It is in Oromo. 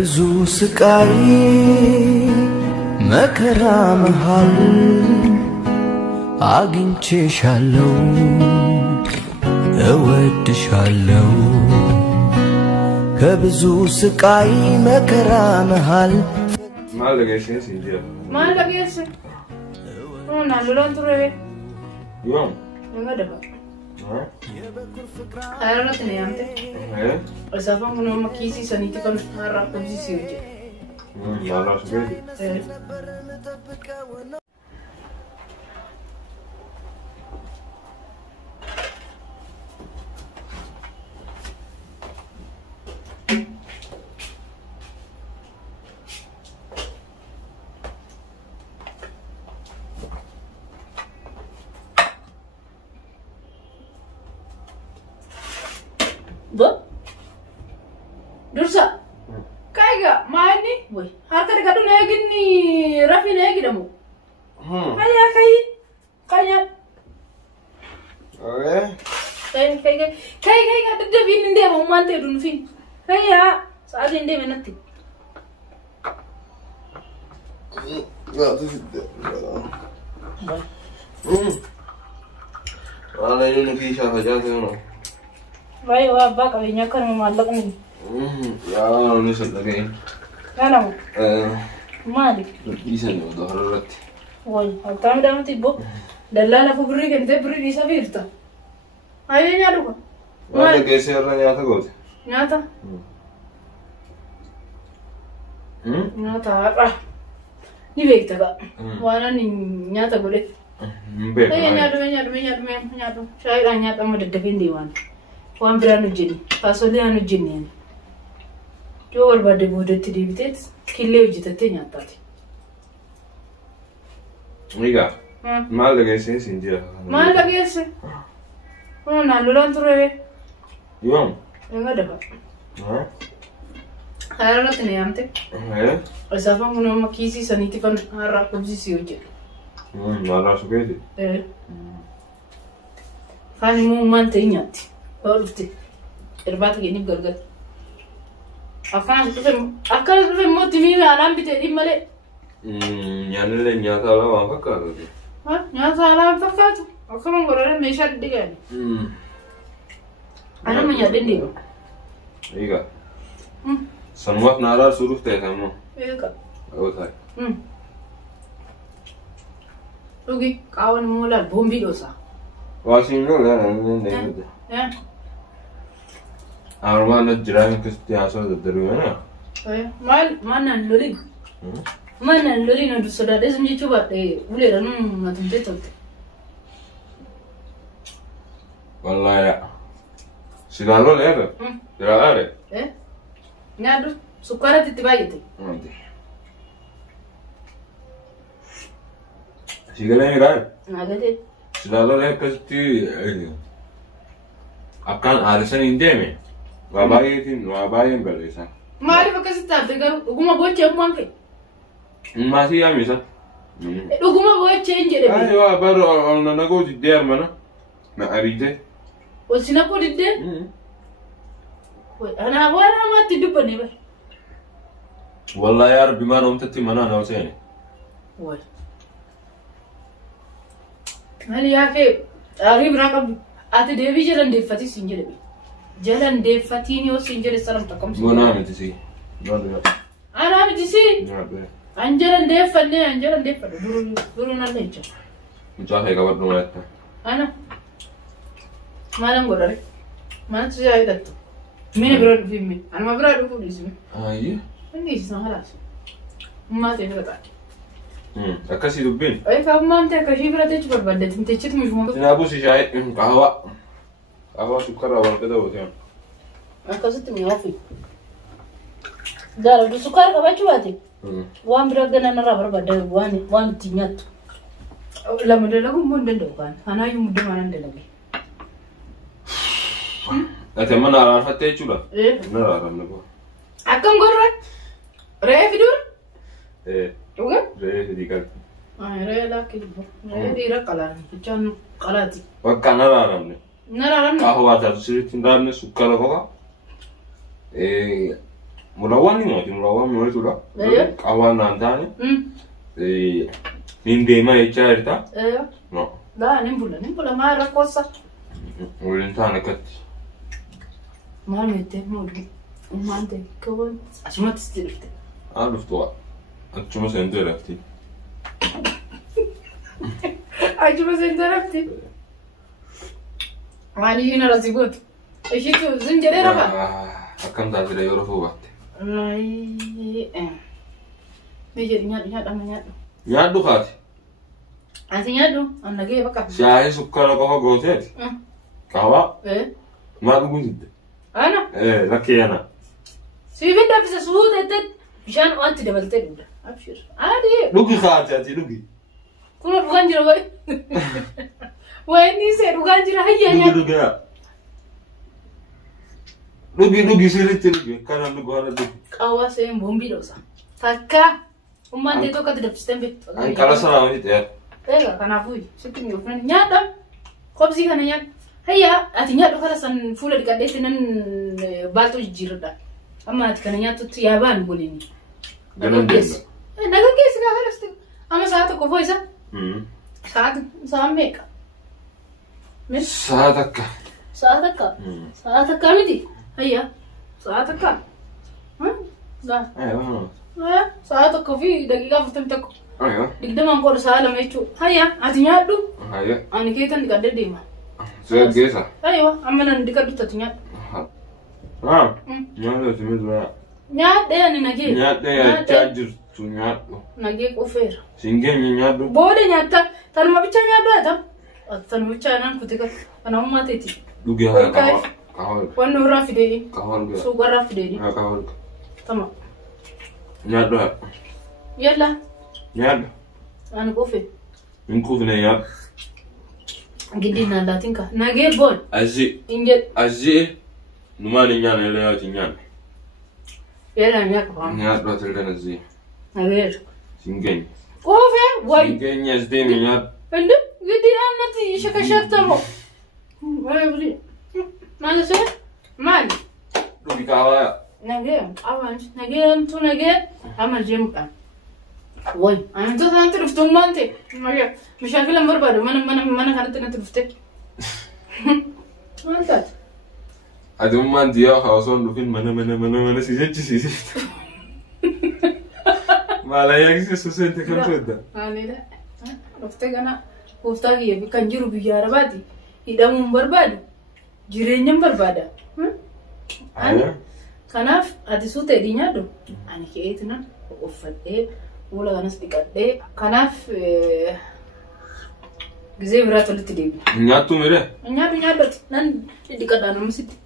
ብዙ ስቃይ መከራ መሃል አግኝቼሻለሁ እወድሻለሁ ከብዙ ስቃይ መከራ መሃል ማለገሽ ሆና ሎንትሬ ዮም እንገደባ አረነት ነው ያንተ እዛፋን ነው ማኪሲ ሰኒቲ ከን አራቁ ዚሲውጂ ያላሽ ገዲ Dursa, kaya mani, boy. Harta dekat tu naik ni, Rafi naik kita mu. Kaya. Okay. Kaya ada vin dia mau mante dun fin. Kaya, saat ini dia menanti. Ya tu sih. Kalau ini kisah saja tu no. Baik, wah, bak kali nyakar memalak ni. Ya, ini sedang. Mana mu? Mali. Bisa ni, dah harat. Woi, kalau dah mati bo, dalala aku beri kan, dia beri di sabirta. Ayo nyadu ko. Mana kese orang nyata kot? Nyata. Nyata apa? Ni baik tak? Wana ni nyata boleh. Baik. Ayo nyadu. Saya dah nyata mau dedepin di wan. Wan beranu jadi, pasolnya anu jadi. जो और बड़े बूढ़े थे भी थे किले उजित थे यहाँ तक Amiga, mal lagi sih sinja. Mal lagi sih, oh nalulan tu reve, Yom. enggak ada pak. Ayah tu ni ante. Asal pun mana kisi saniti kan harap posisi uji. Malah suka sih. Kan mu mante ingat, baru tu, erbat gini gerget. Akan tu motivasi alam bite di mana? Nyanyi nyata lah apa kau tu? Nyata alam apa kau tu? Akan mengorang mesya di kan? Anak menyadari ni. Iya. Semua nara suruh teh sama. Iya. Oh tak. Rugi kawan mula bombi dosa. Washing dulu lah nanti. Ya. Arman jiran Kristiaso terus mana? Mana lori? Mana lori nanti sudah ada semua coba boleh ranu macam itu. Wallahi ya. Sudah lo leh? Sudah ada? Nyadu sukara tiba itu. Nanti. Sigara ni kan? Ada deh. Sudah lo leh pasti akan arisan India ni. Wabai yang berisa. Mari pakai setar, dengar. Guma buat cemang ke? Masih ya misal. Guma buat change deh. Ayo, baru orang nago di dia mana? Na aride. Wasina ko di dia? Anak awalnya mati dupa ni bah. Wallahi yar bimar tadi mana nak usah ni? Wah. Mari ya ke, hari berapa? Ati Devi jalan defati sinjir deh. Jalan defati ni o sinjir salam takam. Guna mesti sih. Guna. Anak mesti sih. Anjalan defat. Dulu nanti je. Macam apa kabar nomor itu? Anak. Mana ngorang? Mana tu saya itu? Mana berada di sini? Anak berada di sini. Iya. Ini sih sangat las. Mati berada. Akasih dubin. Kamu mante kasih berada cepat berada. Tinta cit mujur. Sinabu sih saya kahwa. Kahwa sukar awal kita buatnya. Akasih tu miafi. Dah, tu sukar kamu cuba ti. Wan berada nana berada wan tinyat. Lama dah lagu muda dokan. Anak yang muda mana dah lagi. Nanti mana arah hati cula? Mana arah mana? Akam gorot. Raya fidur? Juga? Raya sedikit. Raya lagi. Raya dira kalan. Jangan kalati. Wah kanar arah mana? Nararam. Kahwa jatuh sih, tindakan suka lah kok. Mulawwan mootii tura. Qawwaan naan taane. Nin deemaa jechaa jirta. No. Laa nin bula maal rakkoosa. Waliin taane akkatti. Maal meettee maal ta'e kawan asumatti sitti dhufte. Dhuftu achuma seentee lafti. Achuma seentee lafti. Maaliyyuu na rasii gootu. Ishiitu zin jedhee rafaa. Akkam taatee yeroo fuubatte. Mee jedhi nyaadhu. Nyaadhu kaati. Ati nyaadhu anna gahee bakka. Shaayii sukkaara qofa gooteeti. Qaawaa. Maa dhuguun sidde. Ana. Lakkee ana. Siifin daffisa suuteettet bishaan waanti dabaltee dhugda. Abshir. Adii. Dhugi kaati ati dhugi. Kuna dhugaan jira wayi. Wayi inni isee dhugaan jira hayyaa nyaadhu. Dhugi sirriitti dhugi. Kanaan dhugu haala dhugi. Qaawwaa seen boombii dhoosa. Takka. Ummaan ta'e tokkotti dabbisteen beektu. Ankara sanaa miti ta'e. Egaa kanaafuu sitti mi'oofnan nyaadha. Qobsii kana nyaadha. Hayyaa ati nyaadhu kana san fuula dhiqadheetti nan baaltuu jijjiirradha. Amma ati kana nyaattutti yaabaan boliini. Nagaggeessi. Nagaggeessi gaafa dhasti. Amma sa'a tokko foo isa. Sa'a meeqa? Sa'a takka. Sa'a takka. Sa'a takka miti. Hayyaa sa'a takka. Sa'a tokko fi daqiiqaa 41. Digdamaan qoodha sa'a lama jechuudha. Hayyaa ati nyaadhu. Ani keetan dhiqadhee deema. Seet geessa. Aywa amma nan dhiqadhutti ati nyaadhu. Nyaadhu ati miidhaa. Nyaadhee ani nagee. Nyaadhee yaachaa jirtu nyaadhu. Nagee qofeera. Singeenyi nyaadhu. Booda nyaatta tanuma bichaa nyaadhu haa ta'u. Tanuma bichaa naan kute kana ummaa ta'eeti. Dhugi haa qaawwa. Wanni irraa fidee. Qaawwa dhugaa. Suuqa irraa fidee. Qaawwa dhugaa. Tama. Nyaadhu haa. Yalla. Nyaadhu. Ani qofee. Hin kuufne nyaadhu. Giddi naan laatiin ka. Nagee boon. Azii. Numaan hin nyaanne illee yaati hin nyaanne. Yalla nyaadhu. Nyaadhu ati illee azii. Nageera. Singeenyi. Qofee wayi. Singeenyi as deemi nyaadhu. Hello. Giddi annatti shakashaktamoo. Maal se? Maal? Dhugi qaawwa. Nagee qaawwan nagee amma jeemuudhaan. Woy, ani to santi dhuftummaan ta'e. Mishaakila barbaadu mana kanatti natti dhufte. Maal taate? Adummaan diyaa hawaasoon dhufin mana si jechisiise. Maalayyaa gisee seente kan fedda. Anidha. Dhuftee kana gooftaa kiyya kan jiru biyya Arabaati. Hidhamuun barbaadu. Jireenyaan barbaada. Kanaaf ati suutee nyaadhu. Ani keetina uffadhee fuula kanas dhiqadhee. Kanaaf gizee biraa tolitti deebi. Nyaattu miree? Nyaadhu nan dhiqadhaa namisitti.